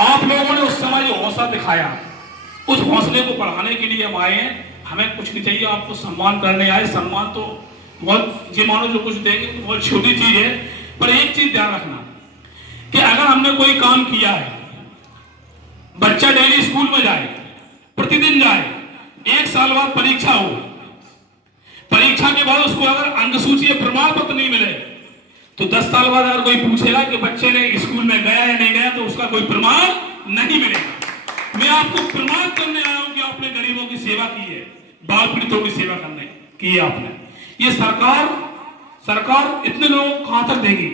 आप लोगों ने उस समय जो हौसला दिखाया, उस हौसले को बढ़ाने के लिए हम आए हैं। हमें कुछ नहीं चाहिए, आपको सम्मान करने आए। सम्मान तो बहुत, ये मानो जो कुछ देंगे तो बहुत छोटी चीज है, पर एक चीज ध्यान रखना कि अगर हमने कोई काम किया है, बच्चा डेली स्कूल में जाए, प्रतिदिन जाए, 1 साल बाद परीक्षा हो, परीक्षा के बाद उसको अगर अंक सूची या प्रमाण पत्र नहीं मिले, तो 10 साल बाद अगर कोई पूछेगा कि बच्चे ने स्कूल में गया या नहीं गया, तो उसका कोई प्रमाण नहीं मिलेगा। मैं आपको प्रमाण करने आया हूं कि आपने गरीबों की सेवा की है, बाल पीड़ितों की सेवा करने की है आपने। ये सरकार इतने लोगों को कहां तक देगी?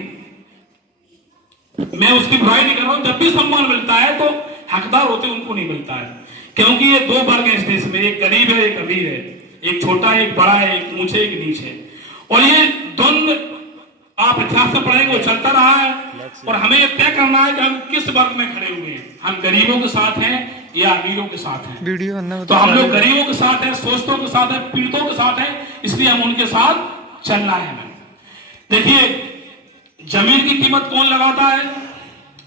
मैं उसकी बुराई नहीं कर रहा हूं। जब भी सम्मान मिलता है तो हकदार होते उनको नहीं मिलता है, क्योंकि ये 2 वर्ग है इस देश में, एक गरीब है, एक अमीर है, एक छोटा है, एक बड़ा है, एक ऊंचे, एक नीचे है। और ये द्वंद आप इतिहास में पढ़ेंगे, वो चलता रहा है। और हमें ये तय करना है कि हम किस वर्ग में खड़े हुए हैं, हम गरीबों के साथ हैं या अमीरों के साथ हैं। तो हम लोग गरीबों के साथ हैं, शोषितों के साथ हैं, पीड़ितों के साथ हैं, इसलिए हम उनके साथ चलना है हमें। देखिए, जमीन की कीमत कौन लगाता है?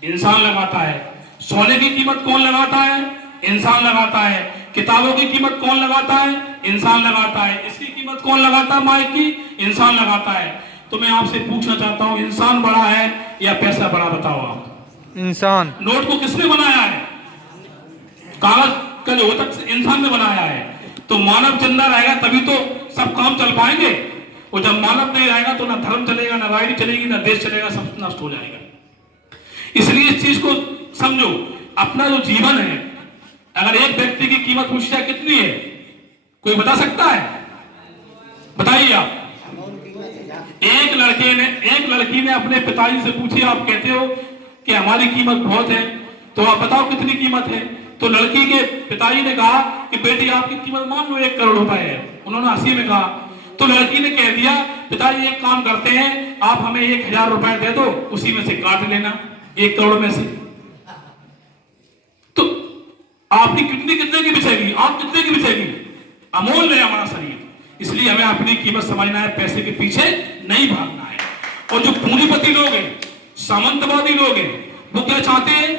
इंसान लगाता है। सोने की कीमत कौन लगाता है? इंसान लगाता है। किताबों की कीमत कौन लगाता है? इंसान लगाता है। इसकी कीमत कौन लगाता है? माइक की? इंसान लगाता है। तो मैं आपसे पूछना चाहता हूं, इंसान बड़ा है या पैसा बड़ा? बताओ आप। इंसान। नोट को किसने बनाया है? कागज का जो होता है इंसान ने बनाया है। तो मानव जिंदा रहेगा तभी तो सब काम चल पाएंगे। और जब मानव नहीं रहेगा तो ना धर्म चलेगा, ना राजनीति चलेगी, ना देश चलेगा, सब नष्ट हो जाएगा। इसलिए इस चीज को समझो, अपना जो जीवन है, अगर एक व्यक्ति की कीमत पूछी जाए कितनी है, कोई बता सकता है? बताइए आप। एक लड़की ने अपने पिताजी से पूछी, आप कहते हो कि हमारी कीमत बहुत है, तो आप बताओ कितनी कीमत है? तो लड़की के पिताजी ने कहा कि बेटी आपकी कीमत मान लो 1 करोड़ रुपए है। उन्होंने हंसी में कहा। तो लड़की ने कह दिया, पिताजी एक काम करते हैं, आप हमें 1000 रुपए दे दो, उसी में से काट लेना 1 करोड़ में से। तो आपकी किडनी कितने की बिछेगी? आप कितने की बिछेगी? अमूल्य है हमारा शरीर। इसलिए हमें अपनी कीमत समझना है, पैसे के पीछे नहीं भागना है। और जो पूंजीपति लोग हैं, सामंतवादी लोग हैं, वो क्या चाहते हैं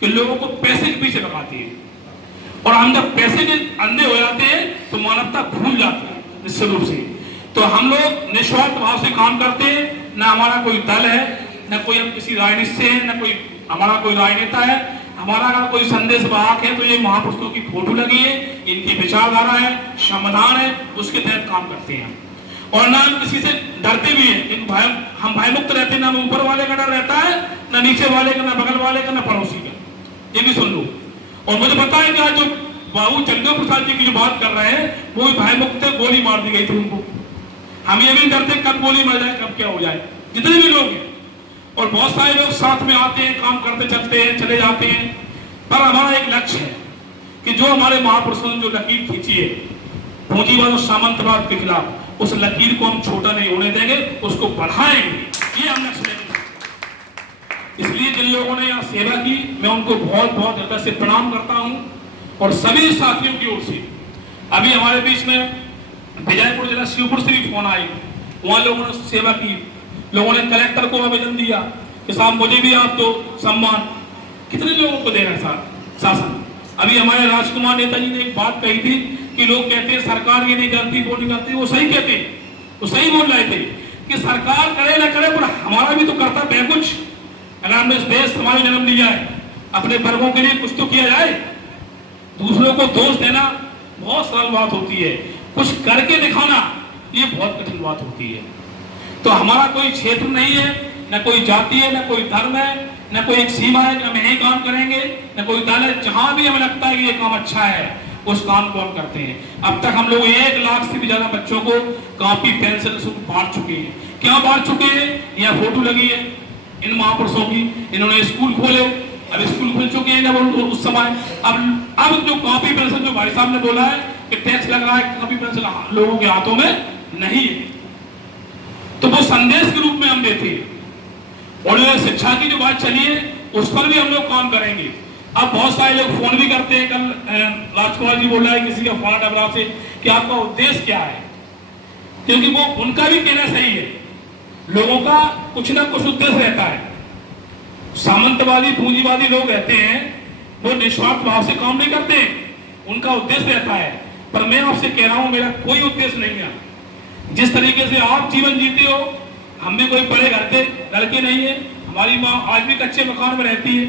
कि लोगों को पैसे के पीछे भगाते हैं। और हम जब पैसे के अंधे हो जाते हैं तो मानवता भूल जाती है निश्चित रूप से। तो हम लोग निस्वार्थ भाव से काम करते हैं, ना हमारा कोई दल है, ना कोई हम किसी राजनीति से है, ना कोई हमारा कोई राजनेता है। हमारा अगर कोई संदेश वाहक है तो ये महापुरुषों की फोटो लगी है, इनकी विचारधारा है, समाधान है, उसके तहत काम करते हैं। और ना हम किसी से डरते भी हैं, हम भयमुक्त रहते हैं। ना ऊपर वाले का डर रहता है, ना नीचे वाले का, ना बगल वाले का, ना पड़ोसी का। ये भी सुन लो। और मुझे पता है कि आज जो बाबू चंद्र प्रसाद जी की जो बात कर रहे हैं, वो भी भयमुक्त थे, गोली मार दी गई थी उनको। हम ये भी डरते कब गोली मार जाए, कब क्या हो जाए, जितने भी लोग हैं। और बहुत सारे लोग साथ में आते हैं, काम करते चलते हैं, चले जाते हैं। पर हमारा एक लक्ष्य है कि जो हमारे महापुरुषों ने जो लकीर खींची है पूंजीवाद और सामंतवाद के खिलाफ, उस लकीर को हम छोटा नहीं होने देंगे, उसको बढ़ाएंगे। ये हम लक्ष्य लेंगे। इसलिए जिन लोगों ने यहाँ सेवा की, मैं उनको बहुत बहुत हृदय से प्रणाम करता हूँ। और सभी साथियों की ओर से अभी हमारे बीच में विजयपुर जिला शिवपुर से भी फोन आई, वहां लोगों ने सेवा की। लोगों ने कलेक्टर को आवेदन दिया कि साहब मुझे भी आप दो सम्मान। कितने लोगों को दे रहे हैं शासन? अभी हमारे राजकुमार नेताजी ने एक बात कही थी कि लोग कहते हैं सरकार ये नहीं करती, वो नहीं करती। वो सही कहते हैं, वो सही बोल रहे थे कि सरकार करे ना करे, पर हमारा भी तो कर्तव्य है कुछ। अगर हमने इस देश समाज में जन्म लिया है, अपने वर्गों के लिए कुछ तो किया जाए। दूसरों को दोष देना बहुत सरल बात होती है, कुछ करके दिखाना ये बहुत कठिन बात होती है। तो हमारा कोई क्षेत्र नहीं है, न कोई जाति है, न कोई धर्म है, न कोई एक सीमा है कि हम यही काम करेंगे, न कोई दल है। जहां भी हमें लगता है कि ये काम अच्छा है, उस काम को हम करते हैं। अब तक हम लोग 1 लाख से भी ज्यादा बच्चों को कॉपी पेंसिल बांट चुके हैं। क्या बांट चुके हैं? यहाँ फोटो लगी है इन महापुरुषों की। इन्होंने स्कूल खोले, अब स्कूल खुल चुके हैं जब उस समय। अब जो कॉपी पेंसिल, जो भाई साहब ने बोला है कि टैक्स लग रहा है, कॉपी पेंसिल लोगों के हाथों में नहीं है, तो वो संदेश के रूप में हम देते हैं। और शिक्षा की जो बात चली है, उस पर भी हम लोग काम करेंगे। अब बहुत सारे लोग फोन भी करते हैं। कल राजकुमार जी बोल रहा है किसी का फोन डबरा से कि आपका उद्देश्य क्या है, क्योंकि वो उनका भी कहना सही है, लोगों का कुछ ना कुछ उद्देश्य रहता है। सामंतवादी पूंजीवादी लोग रहते हैं, वो निस्वार्थ भाव से काम नहीं करते, उनका उद्देश्य रहता है। पर मैं आपसे कह रहा हूं, मेरा कोई उद्देश्य नहीं है। जिस तरीके से आप जीवन जीते हो, हम भी कोई बड़े घर के लड़के नहीं है। हमारी माँ आज भी कच्चे मकान में रहती है,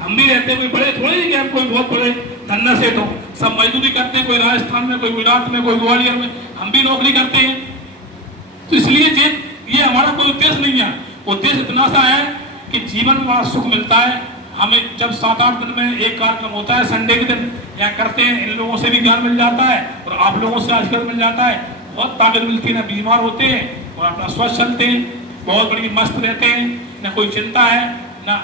हम भी रहते हैं। कोई बड़े थोड़े ही कि हम कोई बहुत बड़े धन्ना सेठ हो। सब मजदूरी करते हैं, कोई राजस्थान में, कोई गुजरात में, कोई ग्वालियर में, हम भी नौकरी करते हैं। तो इसलिए ये हमारा कोई उद्देश्य नहीं है। उद्देश्य इतना सा है कि जीवन में बड़ा सुख मिलता है हमें। जब 7-8 दिन में एक कार्यक्रम होता है, संडे के दिन यहाँ करते हैं, इन लोगों से भी ज्ञान मिल जाता है और आप लोगों से आजकल मिल जाता है। बहुत ताकत मिलती है, ना बीमार होते हैं और अपना स्वस्थ चलते हैं, बहुत बड़ी मस्त रहते हैं, ना कोई चिंता है, ना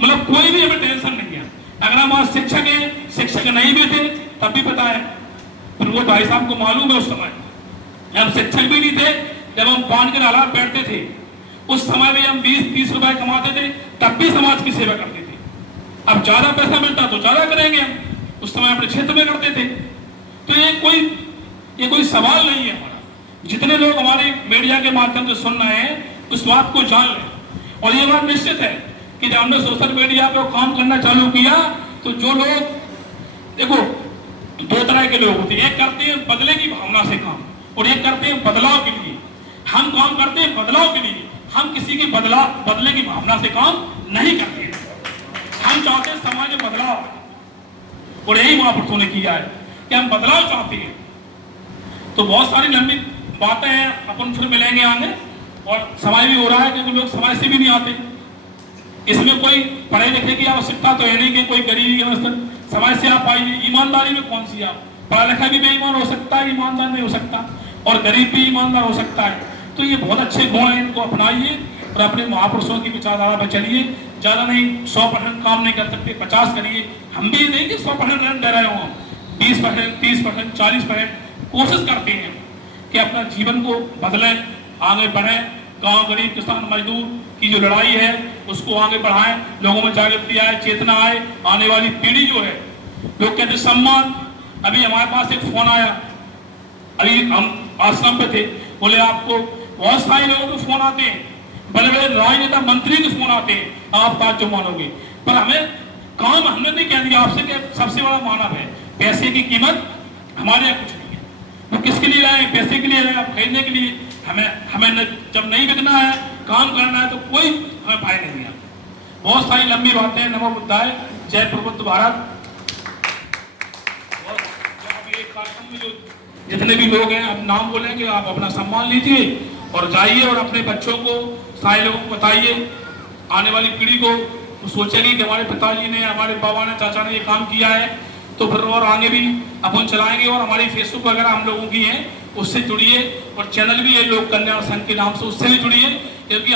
मतलब कोई भी हमें टेंशन नहीं है। अगर हम आज शिक्षक हैं, शिक्षक नहीं भी थे तब भी पता है, फिर वो भाई साहब को मालूम है उस समय हम शिक्षक भी नहीं थे। जब हम बांध के हालात बैठते थे, उस समय भी हम 20-30 रुपए कमाते थे, तब भी समाज की सेवा करते थे। अब ज्यादा पैसा मिलता तो ज्यादा करेंगे हम, उस समय अपने क्षेत्र में करते थे। तो ये कोई सवाल नहीं है हमारा। जितने लोग हमारे मीडिया के माध्यम से सुन रहे हैं, उस बात को जान लें। और ये बात निश्चित है कि जब हमने सोशल मीडिया पे काम करना चालू किया, तो जो लोग, देखो 2 तरह के लोग होते हैं। एक करते हैं बदले की भावना से काम, और एक करते हैं बदलाव के लिए। हम काम करते हैं बदलाव के लिए, हम किसी की बदले की भावना से काम नहीं करते। हम चाहते हैं समाज में बदलाव, और यही महापुरुषों ने किया है कि हम बदलाव चाहते हैं। तो बहुत सारी लंबी बातें हैं, अपन फिर मिलेंगे आगे। और समय भी हो रहा है क्योंकि लोग समाज से भी नहीं आते। इसमें कोई पढ़े लिखे की आवश्यकता तो है नहीं कि कोई गरीबी की अवस्था समाज से आप आइए। ईमानदारी में कौन सी आप, पढ़ा लिखा भी बेईमान हो सकता है, ईमानदार नहीं हो सकता, और गरीब भी ईमानदार हो सकता है। तो ये बहुत अच्छे गुण हैं, इनको अपनाइए और अपने महापुरुषों की विचारधारा पर चलिए। ज़्यादा नहीं, 100% काम नहीं कर सकते, 50 करिए। हम भी नहीं कि 100% दे रहे हो, 20%, 30%, 40% कोशिश करते हैं कि अपना जीवन को बदलें, आगे बढ़ें। गांव, गरीब, किसान, मजदूर की जो लड़ाई है उसको आगे बढ़ाएं, लोगों में जागृति आए, चेतना आए। आने वाली पीढ़ी जो है, लोग कहते सम्मान। अभी हमारे पास एक फोन आया, अभी हम आश्रम पे थे, बोले आपको बहुत सारे लोगों के फोन आते हैं, बड़े बड़े राजनेता मंत्री के फोन आते हैं, आप बात जो मानोगे। पर हमें काम हमने नहीं कह दिया आपसे कि सबसे बड़ा मानव है, पैसे की कीमत हमारे यहाँ कुछ नहीं है। वो किसके लिए लाए? पैसे के लिए लाए, आप खरीदने के लिए। हमें जब नहीं बिकना है, काम करना है, तो कोई हमें भाई नहीं है। बहुत सारी लंबी बातें। नमो बुद्धाय, जय प्रबुद्ध भारत। और एक कार्यक्रम में जो जितने भी लोग हैं, आप नाम बोलेंगे, आप अपना सम्मान लीजिए और जाइए और अपने बच्चों को, सारे लोगों को बताइए। आने वाली पीढ़ी को सोचेगी कि हमारे पिताजी ने, हमारे बाबा ने, चाचा ने ये काम किया है, तो फिर और आगे भी अपन चलाएंगे। और हमारी फेसबुक वगैरह हम लोगों की है, उससे जुड़िए। और चैनल भी है लोक कल्याण संघ के नाम से, उससे भी जुड़िए, क्योंकि